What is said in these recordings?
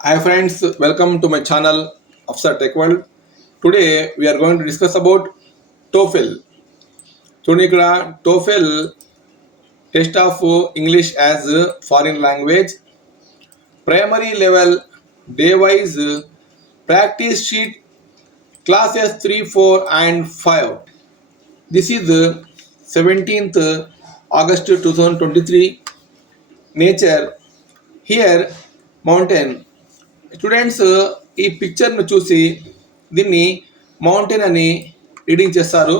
Hi friends, welcome to my channel Afsar Tech World. Today we are going to discuss about Toefl. చూడండి ఇక్కడ TOEFL test of English as foreign language primary level day wise practice sheet classes 3, 4 and 5. This is 17th August 2023. Nature. Here mountain. Students ఈ పిక్చర్ను చూసి దీన్ని మౌంటైన్ అని రీడింగ్ చేస్తారు.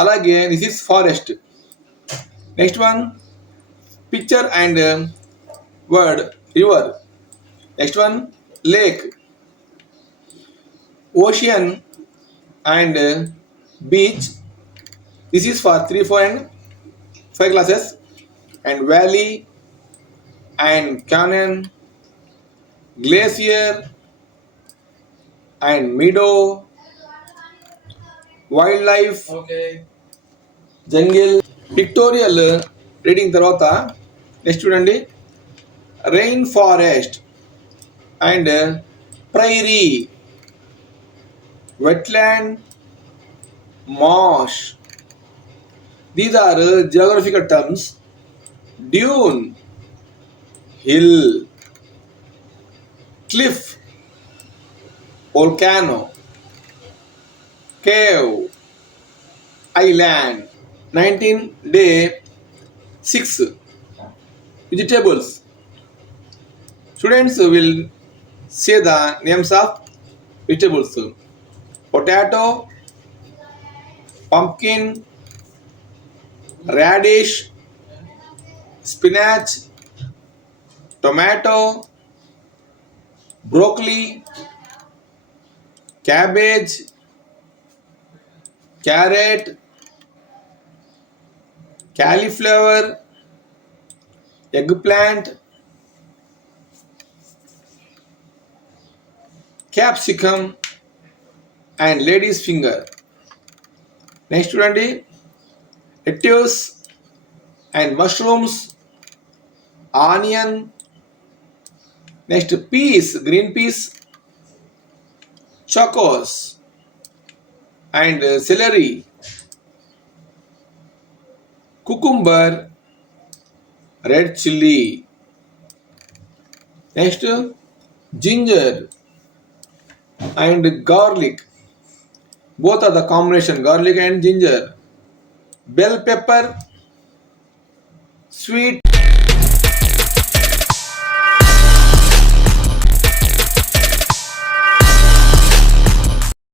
అలాగే this is forest. Next one picture and word river. Next one lake, ocean and beach. This is for 3, 4 and 5 classes. And valley and canyon, glacier and meadow, wildlife, jungle. Pictorial reading తర్వాత నెక్స్ట్ చూడండి rain forest and prairie, wetland, marsh. These are geographical terms. Dune, hill, cliff, volcano, cave, island. 19 day 6 vegetables. Students will say the names of vegetables: potato, pumpkin, radish, spinach, tomato, broccoli, cabbage, carrot, cauliflower, eggplant, capsicum and lady's finger. Next చూడండి lettuce and mushrooms, onion. Next peas, green peas, chocos and celery, cucumber, red chili. Next ginger and garlic. Both are the combination, garlic and ginger. Bell pepper, sweet